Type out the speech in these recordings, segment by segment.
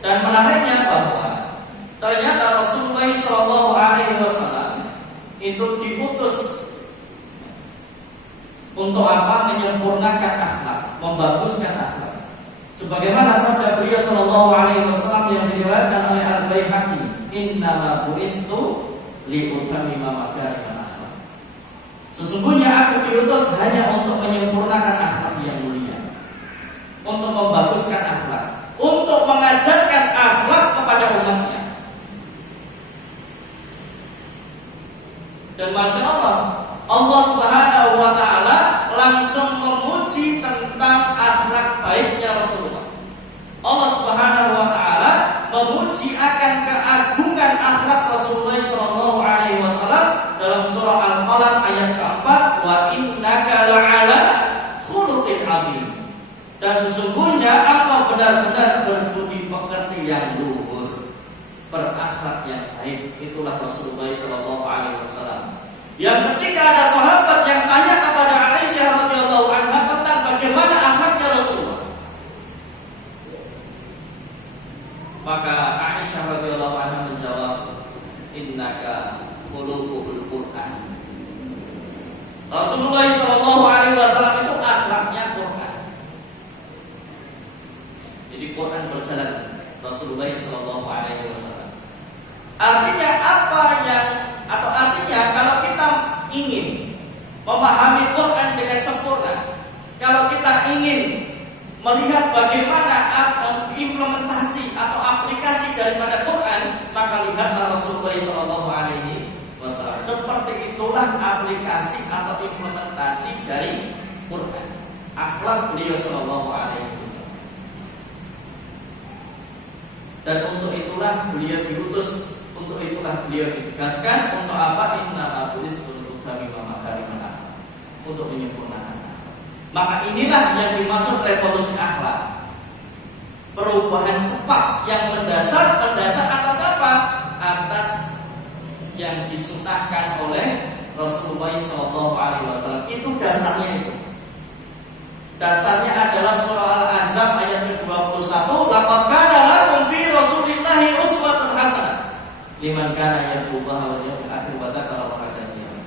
Dan menariknya bahwa ternyata Rasulullah SAW itu diutus untuk apa? Menyempurnakan akhlak, membaguskan akhlak. Sebagaimana sabda beliau SAW yang diriwayatkan oleh Al-Baihaqi, "Innama bu'istu liutammima makarimal akhlak." Sesungguhnya aku diutus hanya untuk menyempurnakan akhlak yang mulia, untuk membaguskan akhlak, untuk mengajarkan akhlak kepada umatnya. Dan Masya Allah, Allah Subhanahu wa Ta'ala langsung memuji tentang akhlak baiknya Rasulullah. Allah Subhanahu wa Ta'ala memuji akan keagungan akhlak Rasulullah SAW dalam surah Al-Qalam ayat keempat, "Wa innaka la'ala khuluqin 'adzim." Dan sesungguhnya engkau benar-benar berbudi pekerti yang luhur, berakhlak yang baik. Itulah Rasulullah SAW. Yang ketika ada sahabat yang tanya kepada Aisyah radhiyallahu anha tentang bagaimana akhlaknya Rasulullah, maka Aisyah radhiyallahu anha menjawab, "Innaka khuluqul Qur'an." Rasulullah SAW itu akhlaknya Quran. Jadi Quran berjalan Rasulullah SAW. Artinya apa artinya kalau kita ingin memahami Quran dengan sempurna, kalau kita ingin melihat bagaimana implementasi atau aplikasi daripada Quran, maka lihatlah Rasulullah SAW. Seperti itulah aplikasi atau implementasi dari Quran, akhlak beliau SAW. Dan untuk itulah beliau diutus, untuk itulah beliau ditugaskan untuk apa? Innama bu'istu liutammima makarimal akhlak, untuk menyempurnakan. Maka inilah yang dimaksud revolusi akhlak, perubahan cepat yang mendasar atas apa? Atas yang disunahkan oleh Rasulullah SAW. Itu dasarnya itu. Dasarnya adalah surah Al-Ahzab ayat ke-21, "Laqad kana lakum fi Rasulillahi uswatun hasanah liman kana yarjullaha wal yawmil akhir wa dzakarallaha katsiran."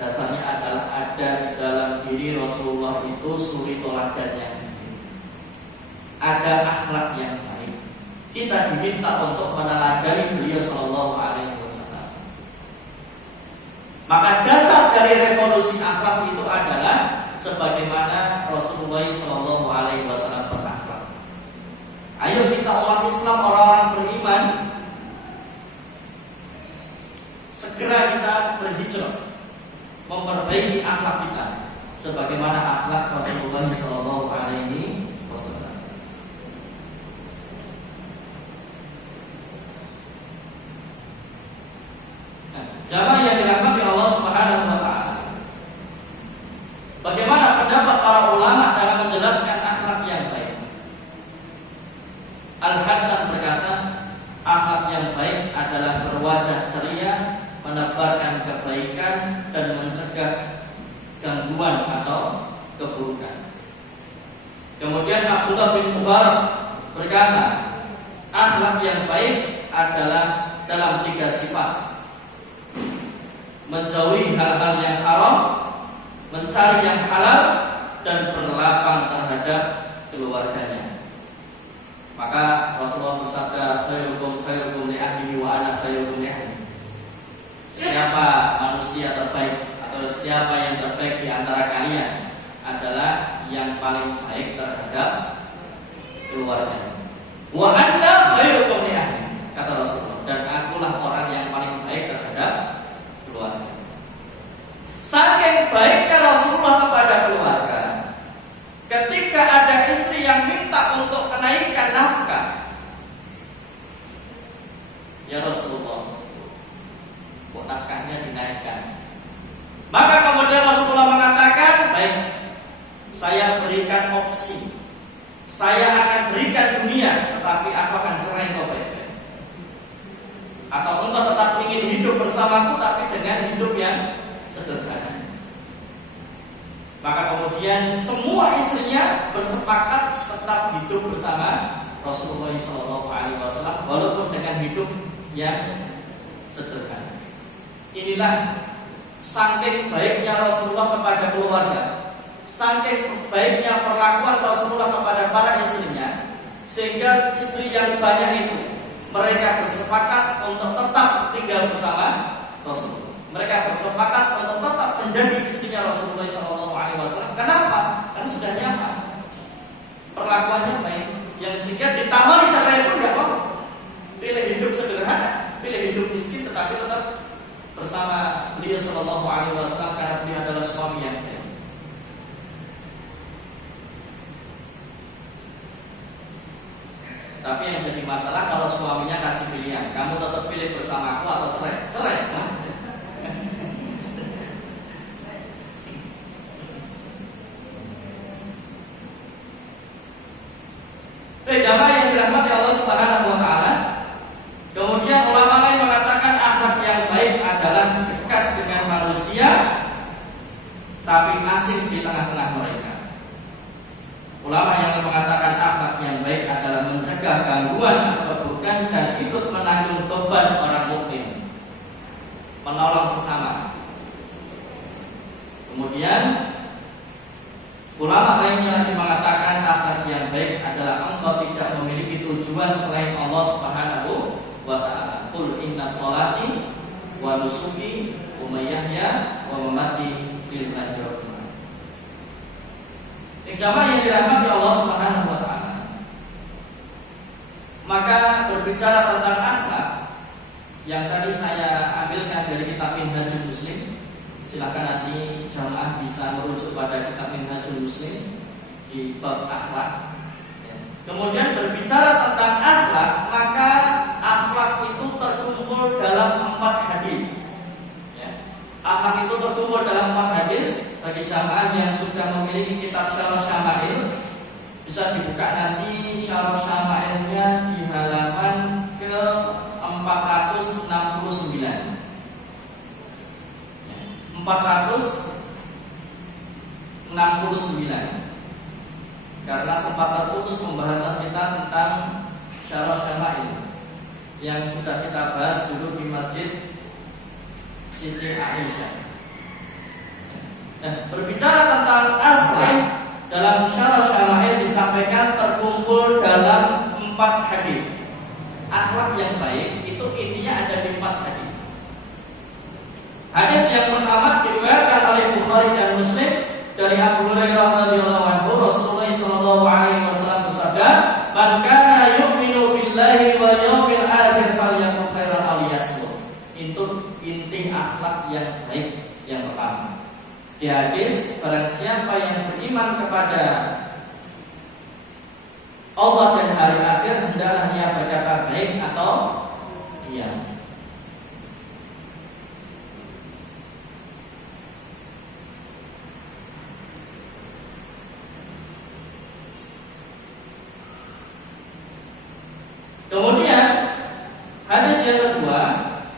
Dasarnya adalah ada di dalam diri Rasulullah itu suri teladannya, ada akhlak yang baik. Kita diminta untuk meneladani beliau SAW. Maka dasar dari revolusi akhlak itu adalah sebagaimana Rasulullah SAW berakhlak. Ayo kita umat Islam, orang-orang beriman, segera kita berhijrah, memperbaiki akhlak kita sebagaimana akhlak Rasulullah SAW. Jamaah yang dirahmati Allah Subhanahu wa Ta'ala, bagaimana pendapat para ulama dalam menjelaskan akhlak yang baik? Al-Hasan berkata, akhlak yang baik adalah berwajah ceria, menebarkan kebaikan dan mencegah gangguan atau keburukan. Kemudian Abdullah bin Mubarak berkata, akhlak yang baik adalah dalam 3 sifat: menjauhi hal-hal yang haram, mencari yang halal, dan berlapang terhadap keluarganya. Maka Rasulullah bersabda, khairukum li ahlihi wa ana khairukum li ahli. Siapa manusia terbaik atau siapa yang terbaik di antara kalian adalah yang paling baik terhadap keluarganya. Wa ana khairukum li ahli, kata Rasulullah, dan akulah orang yang paling baik terhadap keluarga. Saking baiknya Rasulullah kepada keluarga, ketika ada istri yang minta untuk kenaikan nafkah, ya Rasulullah, kok nafkahnya dinaikkan? Maka kemudian Rasulullah mengatakan, baik, saya berikan opsi, saya akan berikan dunia, tetapi aku akan cerai kau baik-baik. Atau engkau tetap ingin hidup bersamaku tapi dengan hidup yang sederhana. Maka kemudian semua istrinya bersepakat tetap hidup bersama Rasulullah SAW walaupun dengan hidup yang sederhana. Inilah saking baiknya Rasulullah kepada keluarga, saking baiknya perlakuan Rasulullah kepada para istrinya, sehingga istri yang banyak itu mereka bersepakat untuk tetap tinggal bersama Rasulullah. Mereka bersepakat untuk tetap menjadi istrinya Rasulullah SAW. Kenapa? Karena sudah nyaman, perlakuannya baik, yang sehingga ditawari caranya pun nggak mau. Pilih hidup sederhana, pilih hidup miskin, tetapi tetap bersama beliau SAW karena beliau adalah suami yang baik. Tapi yang jadi masalah kalau suaminya kasih pilihan, kamu tetap pilih bersama aku atau cerai. Jamaah yang dirahmati Allah Subhanahu wa taala. Kemudian ulama lain mengatakan akhlak yang baik adalah dekat dengan manusia tapi asing di tengah-tengah mereka. Ulama yang mengatakan akhlak yang baik adalah mencegah gangguan atau keburukan dan ikut menanggung beban orang mukmin, menolong sesama. Kemudian ulama lainnya lagi mengatakan akhlak yang baik adalah engkau tidak memiliki tujuan selain Allah Subhanahu wa ta'ala. Qul inna sholati wa nusuki wa mahyaya wa mamati lillahi rabbil alamin. Jamaah yang dirahmati Allah Subhanahu wa ta'ala. Maka berbicara tentang akhlak yang tadi saya ambilkan dari kitab Minhajul Muslim, silakan nanti jamaah bisa merujuk pada kitab Minhajul Muslim di bab akhlak. Kemudian berbicara tentang akhlak, maka akhlak itu terkumpul dalam 4 hadis. Akhlak itu terkumpul dalam 4 hadis. Bagi jamaah yang sudah memiliki kitab Syarah Syama'il, bisa dibuka nanti Syarah Syama'ilnya di halaman ke 469. 469. Karena sempat terputus pembahasan kita tentang Syarah Syama'il yang sudah kita bahas dulu di Masjid Siti Aisyah. Nah, berbicara tentang akhlak dalam Syarah Syama'il disampaikan terkumpul dalam 4 hadis. Akhlak yang baik itu intinya ada di 4 hadis. Hadis yang pertama diriwayatkan oleh Bukhari dan Muslim dari Abu Hurairah radhiyallahu anhu, Rasulullah sallallahu alaihi wasallam bersabda, "Man kana yu'minu billahi wal yawmil akhir falyakul khairan aw liyasmut." Itu inti akhlak yang baik yang pertama. Di hadis, barang siapa yang beriman kepada Allah dan hari akhir, hendaklah ia berkata baik atau diam. Kemudian hadis yang kedua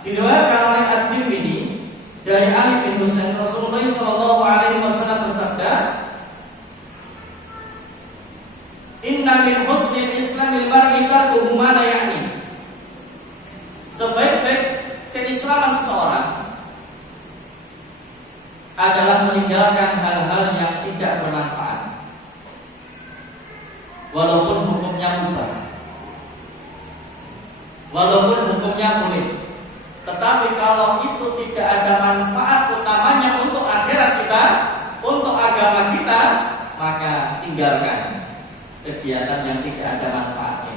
diriwayatkan oleh At-Tirmidzi dari Ali bin Husain, Rasulullah sallallahu alaihi wasallam bersabda, "Inna min husnil islamil mar'i tarkuhu ma la ya'ni." Sebaik-baik keislaman seseorang adalah meninggalkan hal-hal yang tidak bermanfaat, walaupun hukumnya mubah, walaupun hukumnya boleh. Tetapi kalau itu tidak ada manfaat utamanya untuk akhirat kita, untuk agama kita, maka tinggalkan kegiatan yang tidak ada manfaatnya.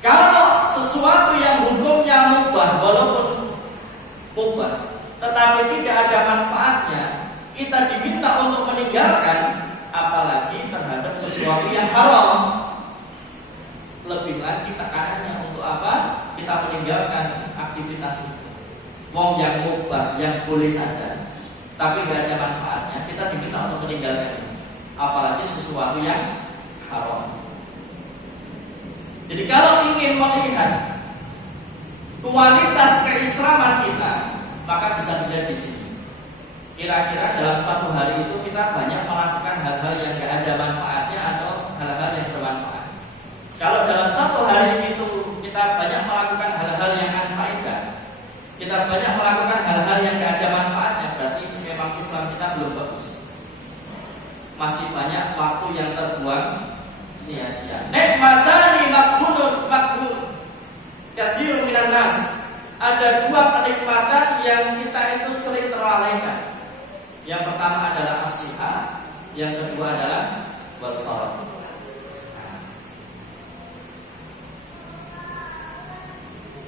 Kalau sesuatu yang hukumnya mubah, walaupun mubah, tetapi tidak ada manfaatnya, kita diminta untuk meninggalkan, apalagi terhadap sesuatu yang haram. Lebih lagi tekanannya untuk apa? Kita meninggalkan aktivitas itu. Wong yang mubah, yang boleh saja, tapi tidak ada manfaatnya, kita diminta untuk meninggalkan itu. Apalagi sesuatu yang haram. Jadi kalau ingin melihat kualitas keislaman kita, maka bisa dilihat di sini. Kira-kira dalam satu hari itu kita banyak melakukan hal-hal yang tidak ada manfaatnya atau hal-hal yang bermanfaat. Kalau dalam satu hari itu kita banyak melakukan hal-hal yang anfaedah, kita banyak melakukan hal-hal yang tidak ada manfaatnya, berarti memang Islam kita belum bagus. Masih banyak waktu yang terbuang sia-sia. Nikmatani makbulun makbul kasirun minan nas. Ada dua kenikmatan yang kita itu sering terlalaikan. Yang pertama adalah as-siha, yang kedua adalah wal farah.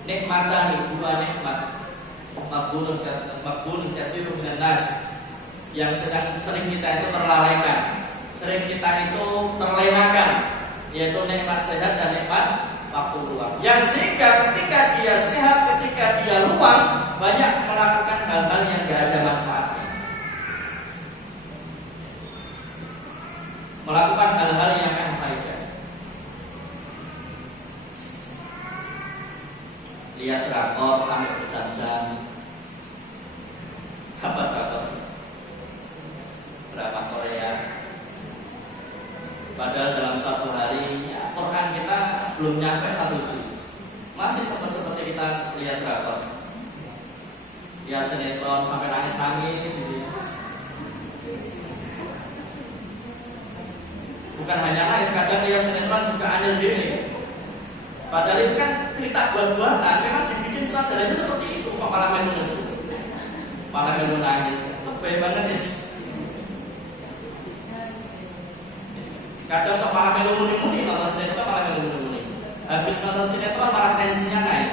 Nikmatani, dua nikmat. Makbulun kasirun minan nas, yang sering kita itu terlalaikan, sering kita itu terlewatkan, yaitu nikmat sehat dan nikmat waktu luang. Yang sehingga ketika dia sehat, ketika dia luang, banyak melakukan hal-hal yang tidak ada manfaatnya, melakukan hal-hal yang anfaedah. Lihat drakor sampai berjam-jam. Apa drakor? Drama Korea. Padahal dalam satu hari ya, Quran kita belum nyampe 1 juz. Masih seperti kita lihat drakor. Ya sinetron sampai nangis-nangis gitu. Bukan hanya nangis, kadang dia sinetron juga aneh diri. Padahal itu kan cerita buat-buatan, memang dibikin sutradaranya seperti itu. Kok malah melu nesu, malah melu nangis, lebih banget ya. Kadang sok malah melu muni-muni, nonton sinetron malah melu muni-muni. Habis nonton sinetron malah tensinya naik.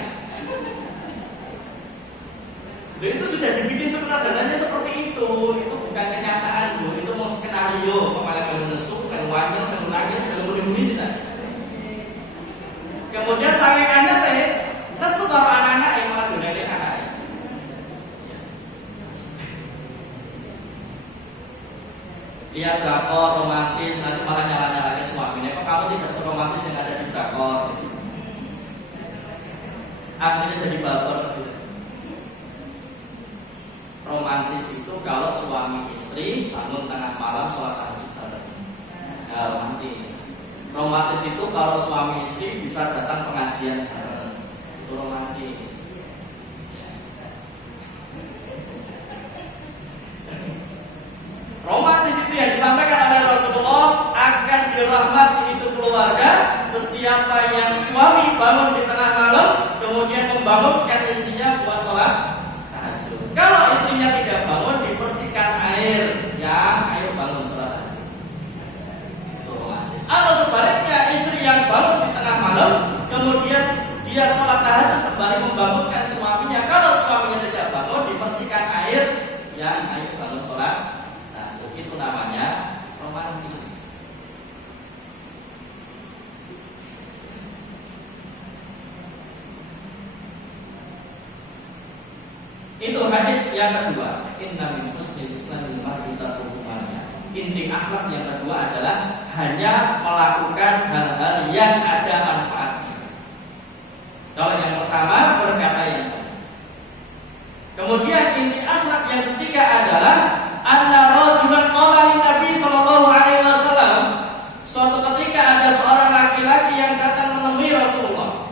Itu sudah dibikin sutradaranya seperti itu bukan kenyataan, itu mau skenario. Kok malah melu nesu, melu wanyel, melu nangis, melu muni-muni sih. Kemudian saingannya nesu sama anak-anak yang malah gunain anaknya. Lihat drakor romantis, nanti malah nyala-nyalain suaminya. Kok kamu tidak seromantis yang ada di drakor? Akhirnya jadi baper. Romantis itu kalau suami istri bangun tengah malam sholat tahajud bareng. Nah, romantis. Romantis itu kalau suami istri bisa datang pengajian bareng. Itu romantis. Romantis itu yang disampaikan oleh Rasulullah, akan dirahmati itu keluarga sesiapa yang suami bangun di tengah malam kemudian membangunkan istrinya buat sholat tahajud. Kalau istrinya tidak bangun, dipercikan air, ya ayo bangun sholat tahajud. Atau sebaliknya, istri yang bangun di tengah malam kemudian dia sholat tahajud sembari membangunkan suaminya. Kalau suaminya tidak bangun, dipercikan air, ya ayo bangun sholat tahajud. Itu namanya romantis. Itu hadis yang kedua. Inna min husnil islamil mar'i tarkuhu ma la. Inti akhlak yang kedua adalah hanya melakukan hal-hal yang ada manfaatnya. Kalau yang pertama berkata yang baik. Kemudian inti akhlak yang ketiga adalah anna rajulan qala lin Nabi sallallahu alaihi wasallam. Suatu ketika ada seorang laki-laki yang datang menemui Rasulullah.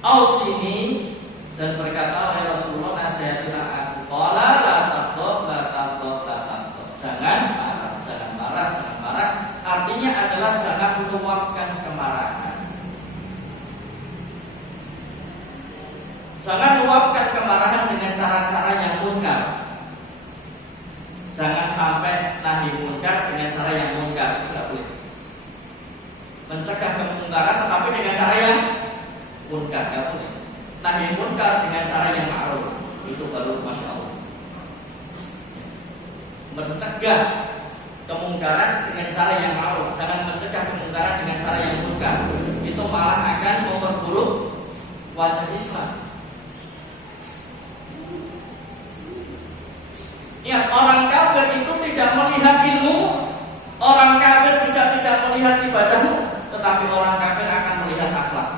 Ausini, dan berkata oleh Rasulullah, nasihatilah aku. Qala la taqab la taqab la taqab. Jangan marah. Artinya adalah jangan meluapkan kemarahan. Jangan luapkan kemarahan dengan cara-cara yang munkar. Jangan sampai nahi munkar dengan cara yang munkar, itu tidak boleh. Mencegah kemungkaran tetapi dengan cara yang munkar, tidak boleh. Nahi munkar dengan cara yang ma'ruf, itu baru masya Allah. Mencegah kemungkaran dengan cara yang ma'ruf, jangan mencegah kemungkaran dengan cara yang munkar. Itu malah akan memperburuk wajah Islam. Ya, orang kafir itu tidak melihat ilmu, orang kafir juga tidak melihat ibadahmu, tetapi orang kafir akan melihat akhlak.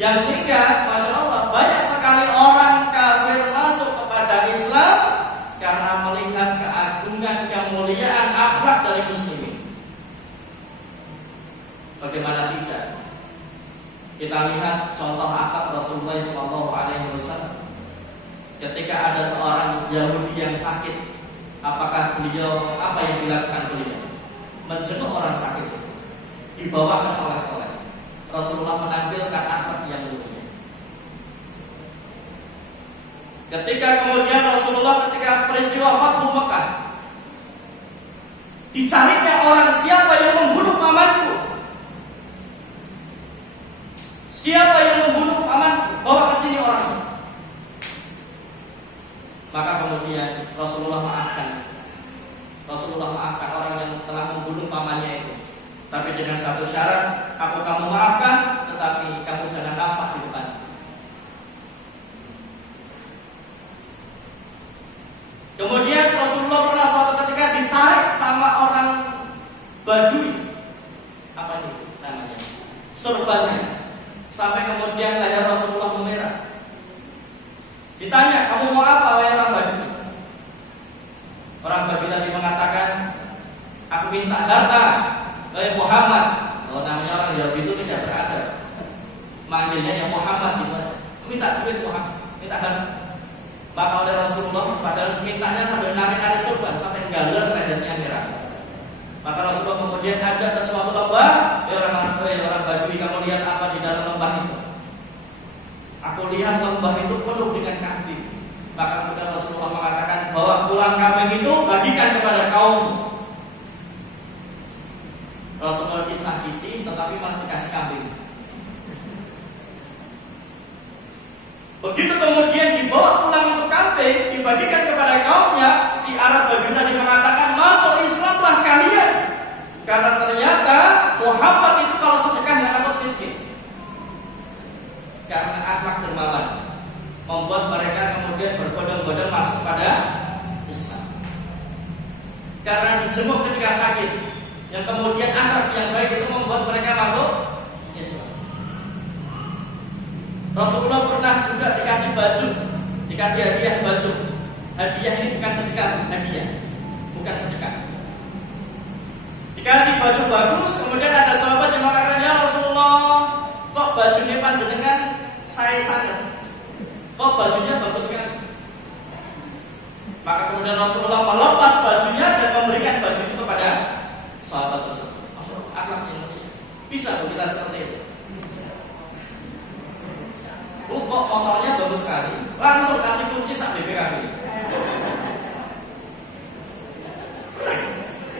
Yang sehingga, masya Allah, banyak sekali orang kafir masuk kepada Islam karena melihat keagungan, kemuliaan akhlak dari muslimin. Bagaimana tidak? Kita lihat contoh akad Rasulullah SAW. Ketika ada seorang Yahudi yang sakit, apakah beliau, apa yang dilakukan beliau? Menjenguk orang sakit itu, dibawakan oleh-oleh. Rasulullah menampilkan akhlak yang mulia. Ketika kemudian Rasulullah ketika peristiwa Fathu Mekah, dicarinya orang, siapa yang membunuh pamanku? Siapa yang membunuh pamanku? Bawa ke sini orangnya. Maka kemudian Rasulullah maafkan orang yang telah membunuh pamannya itu. Tapi dengan satu syarat, kamu maafkan, tetapi kamu jangan nampak di depan. Kemudian Rasulullah pernah suatu ketika ditarik sama orang Badui, apa itu namanya, sorbannya, sampai kemudian leher Rasulullah memerah. Ditanya, kamu mau apa wahai orang Badui? Orang Badui tadi mengatakan, aku minta harta. Wahai Muhammad, kalau namanya orang Yahudi itu tidak beradab, manggilnya yang Muhammad gitu aja. Minta duit Muhammad, minta harta. Maka oleh Rasulullah, padahal mintanya sambil narik-narik sorban sampai galer lehernya merah. Maka Rasulullah kemudian ajak ke suatu lembah. Orang Badui, kamu lihat apa di dalam lembah itu? Aku lihat lembah itu penuh dengan kambing. Maka kemudian Rasulullah mengatakan, bawa pulang kambing itu, bagikan kepada kaum. Rasulullah disakiti, tetapi malah dikasih kambing. Begitu kemudian dibawa pulang itu kambing, dibagikan kepada kaumnya, si Arab Badui tadi mengatakan, masuk Islamlah kalian. Karena ternyata Muhammad itu kalau sedekah nggak takut miskin. Karena akhlak dermawan membuat mereka kemudian berbondong-bondong masuk pada Islam. Karena dijenguk ketika sakit, yang kemudian akhlak yang baik itu membuat mereka masuk Islam. Rasulullah pernah juga dikasih baju, dikasih hadiah baju. Hadiah ini bukan sedekah, hadiah, bukan sedekah. Dikasih baju bagus, kemudian ada sahabat yang mengatakan, ya Rasulullah, kok bajunya panjenengan saya sangat, kok bajunya bagus kan? Maka kemudian Rasulullah melepas bajunya dan memberikan baju itu kepada sahabat tersebut. Akhlak yang mulia. Bisa kita seperti itu. Kok motornya bagus sekali, langsung kasih kunci sak BPKB.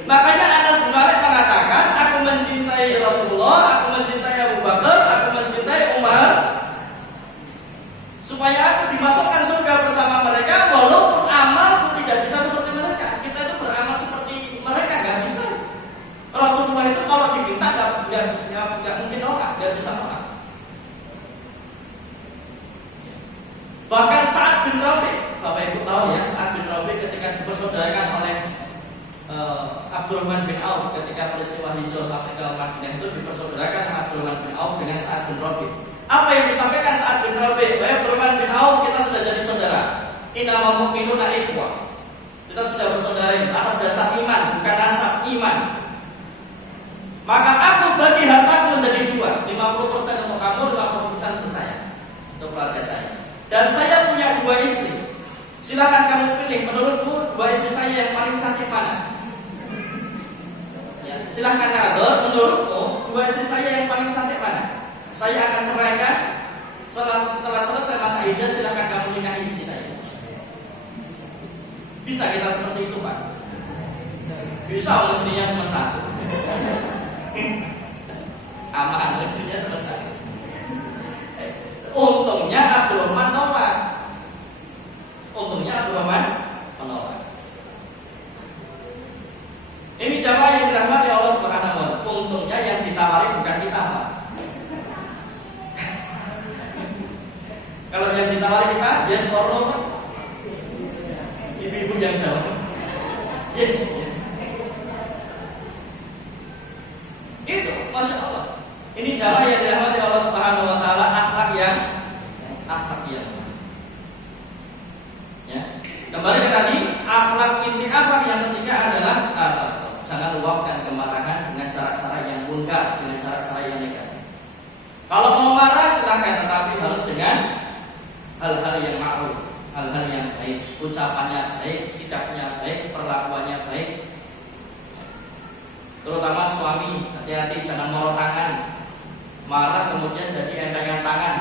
Makanya Anas bin Malik mengatakan, aku mencintai Rasulullah, aku mencintai Abu Bakar, aku mencintai Umar, supaya aku dimasukkan surga bersama mereka, walaupun amalku tidak bisa seperti mereka. Kita itu beramal seperti mereka nggak bisa. Rasulullah itu kalau diminta nggak mungkin nolak, nggak bisa nolak. Bahkan Sa'ad bin Rabi', Bapak Ibu tahu ya, Sa'ad bin Rabi' ketika dipersaudarakan oleh Abdurrahman bin Auf ketika peristiwa hijrah sampai ke Madinah itu dipersaudarakan Abdurrahman bin Auf dengan Sa'ad bin Rabi'. Apa yang disampaikan Sa'ad bin Rabi'? Bahwa Abdurrahman bin Auf, kita sudah jadi saudara. Innamal mu'minuna ikhwah. Kita sudah bersaudara atas dasar iman, bukan nasab, iman. Maka aku bagi hartaku menjadi dua, 50% untuk kamu, 50% untuk saya, untuk keluarga saya. Dan saya punya dua istri. Silakan kamu pilih, menurutmu dua istri saya yang paling cantik mana? Ya, silakan nazar, menurutmu dua istri saya yang paling cantik mana? Saya akan ceraikan. Setelah selesai masa iddah, silakan kamu nikahi istri saya. Bisa kita seperti itu, Pak? Bisa, kalau istrinya cuma satu. Aman, istrinya cuma satu. Untungnya Abdurrahman menolak. Ini jamaah yang dirahmati Allah Subhanahu wa taala. Untungnya yang ditawari bukan kita, Pak. Kalau yang ditawari kita, yes or no, Pak? Ibu-ibu yang jawab yes. Itu, Masya Allah. Ini jamaah yang dirahmati Allah Subhanahu wa taala, akhlak yang ya. Kembali ke tadi, inti akhlak yang ketiga adalah jangan luapkan kemarahan dengan cara-cara yang munkar. marah dengan cara-cara yang negatif. Kalau mau marah silakan, tetapi harus dengan hal-hal yang ma'ruf, hal-hal yang baik, ucapannya baik, sikapnya baik, perlakuannya baik. Terutama suami, hati-hati jangan moro tangan. Marah kemudian jadi entengan tangan,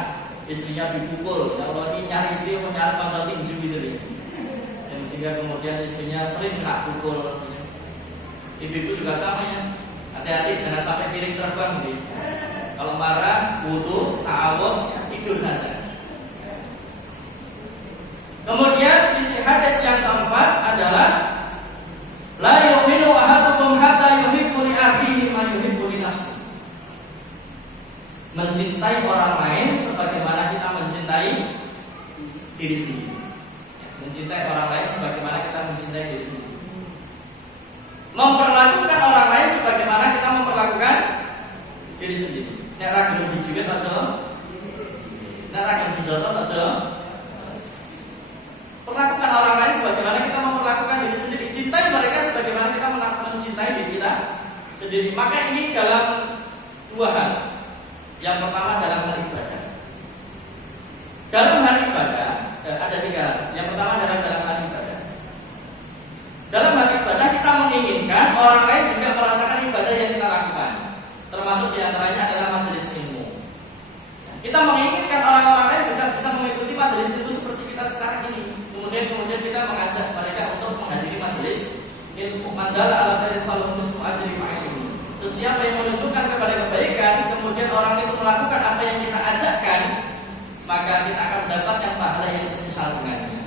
istrinya dipukul. Ya Allah, ini nyari istri nyari panjang tinju gitu ya. Dan sehingga kemudian istrinya sering kena pukul. Ibu-ibu juga sama ya. Hati-hati jangan sampai piring terbang gitu. Kalau marah, wudu, ta'awun, ya, tidur saja. Kemudian inti hadis yang keempat adalah la yu'minu ahadukum hatta yuhibbu li akhihi ma yuhibbu li nafsihi. Mencintai orang lain sebagaimana kita mencintai diri sendiri. Mencintai orang lain sebagaimana kita mencintai diri sendiri. Memperlakukan orang lain sebagaimana kita memperlakukan diri sendiri. Nek ra gelem dijuget aja. Nek ra gelem dijotos aja. Perlakukan orang lain sebagaimana kita memperlakukan diri sendiri. Cintai mereka sebagaimana kita mencintai diri kita sendiri. Maka ini dalam dua hal. Yang pertama dalam hal ibadah. Dalam hal ibadah ada tiga hal. Yang pertama dalam hal ibadah. Dalam hal ibadah kita menginginkan orang lain juga merasakan ibadah yang kita lakukan. Termasuk diantaranya adalah majelis ilmu. Kita menginginkan orang-orang lain juga bisa mengikuti majelis ilmu seperti kita sekarang ini. Kemudian kita mengajak mereka untuk menghadiri majelis ilmu. Mandala ala khairil falahu mislu ajri fa'ilihi. Siapa yang menunjukkan kepada kebaikan, kemudian orang itu melakukan apa yang kita ajakkan, maka kita akan mendapatkan pahala yang semisal dengannya.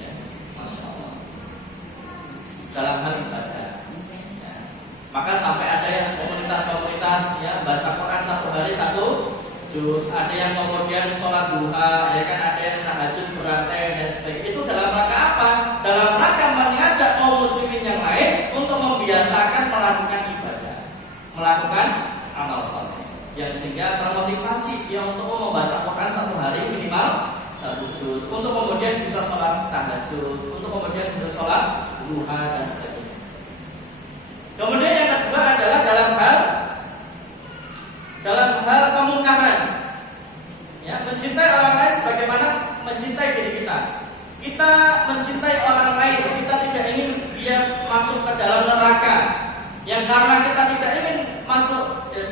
Ya, Masya Allah. Dalam hal ibadah. Ya. Maka sampai ada yang komunitas-komunitas ya baca Quran satu hari satu juz, ada yang kemudian sholat duha, ya kan, ada yang tahajud berantai dan sebagainya. Itu dalam rangka apa? Dalam rangka mengajak kaum muslimin yang lain untuk membiasakan melakukan ibadah, melakukan amal saleh, yang sehingga termotivasi dia untuk membaca Quran satu hari minimal satu juz, untuk kemudian bisa sholat tahajud, untuk kemudian bisa sholat duha dan sebagainya. Kemudian yang kedua adalah dalam hal kemungkaran, ya, mencintai orang lain sebagaimana mencintai diri kita. Kita mencintai orang lain, kita tidak ingin dia masuk ke dalam neraka. Yang karena kita tidak ingin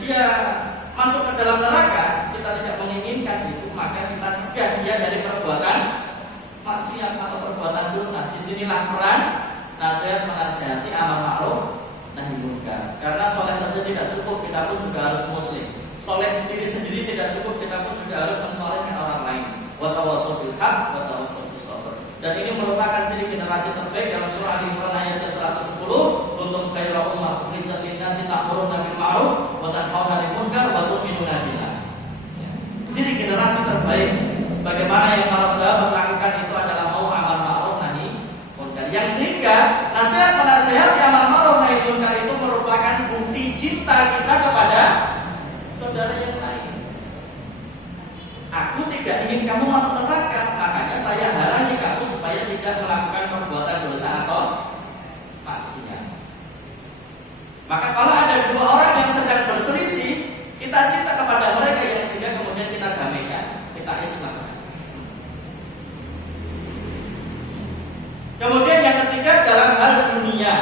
dia masuk ke dalam neraka, kita tidak menginginkan itu, maka kita cegah dia dari perbuatan maksiat atau perbuatan dosa. Disinilah peran nasihat menasihati amal ma'ruf nahi munkar. Karena soleh saja tidak cukup, kita pun juga harus muslim. Soleh diri sendiri tidak cukup, kita pun juga harus mensolehkan orang lain. Wa tawassaw bil haqq wa tawassaw bis sabr. Dan ini merupakan ciri generasi terbaik dalam surah Al-Imran ayat 110. Kuntum khairu ummah ukhrijat lin-nasi ta'muruna bil ma'ruf wa tanhauna 'anil munkar wa tu'minuna billah. Ciri generasi terbaik sebagaimana yang para sahabat lakukan itu adalah mau amal ma'ruf nahi munkar. Yang sehingga nasihat menasihati amal ma'ruf nahi munkar itu merupakan bukti cinta kita kepada saudara yang lain. Aku tidak ingin kamu masuk neraka, makanya saya halangi kamu supaya tidak melakukan perbuatan dosa atau maksiat. Maka kalau ada dua orang yang sedang berselisih, kita cinta kepada mereka yang sehingga kemudian kita damaikan, kita Islam. Kemudian yang ketiga dalam hal dunia.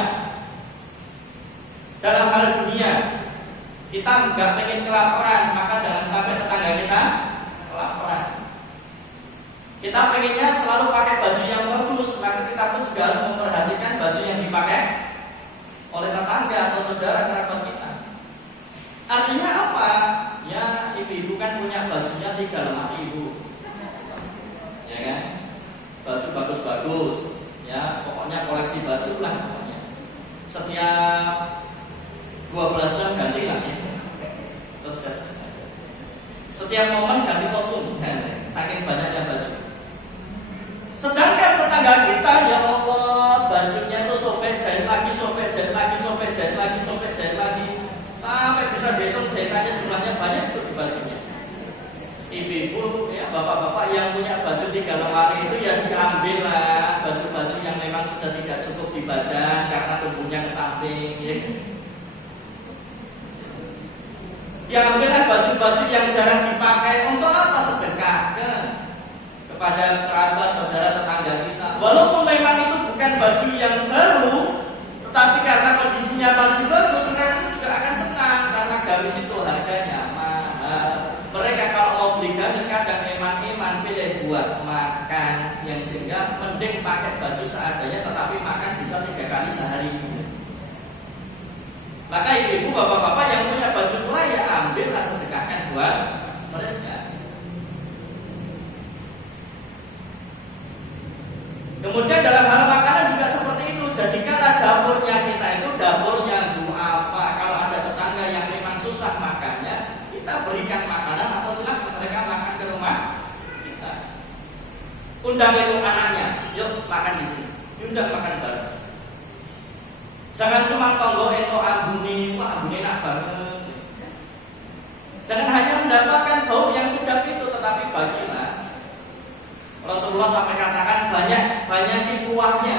Dalam hal dunia, kita nggak pengen kelaparan, maka jangan sampai tetangga kita kelaparan. Kita pengennya selalu pakai baju yang bagus, maka kita pun juga harus memperhatikan baju yang dipakai oleh tetangga atau saudara kerabat kita. Artinya apa? Ya, ibu-ibu kan punya bajunya 3 lemari ibu, ya kan? Baju bagus-bagus, ya pokoknya koleksi baju lah pokoknya. Setiap 12 jam ganti lah ya. Terus setiap momen ganti kostum, saking banyaknya baju. Sedangkan tetangga kita, ya Allah, bajunya itu sobek jahit lagi, sobek jahit lagi, sobek jahit lagi, sobek jahit lagi, sampai bisa dihitung jahitannya jumlahnya banyak itu di bajunya. Ibu-ibu, ya bapak-bapak yang punya baju 3 lemari itu ya diambil lah baju-baju yang memang sudah tidak cukup di badan karena tubuhnya ke samping, ya. Diambillah baju-baju yang jarang dipakai untuk apa? Sedekah kepada kerabat, saudara, tetangga kita. Walaupun memang itu bukan baju yang baru, tetapi karena kondisinya masih bagus, mereka itu juga akan senang karena gamis itu harganya mahal. Mereka kalau mau beli gamis kadang eman-eman pilih buat makan, yang sehingga mending pakai baju seadanya tetapi makan bisa 3 kali sehari. Maka ibu-ibu, bapak-bapak yang punya baju murah ya ambillah, sedekahkan buat mereka. Kemudian dalam hal makanan juga seperti itu. Jadikanlah dapurnya kita itu dapurnya du'afa. Kalau ada tetangga yang memang susah makannya, kita berikan makanan atau silakan mereka makan ke rumah kita. Undang itu anaknya, yuk makan di sini. Undang makan bareng. Jangan cuma tonggo itu ambune enak banget. Jangan hanya mendapatkan bau yang sedap itu, tetapi bagilah. Rasulullah sampai katakan banyak kuahnya.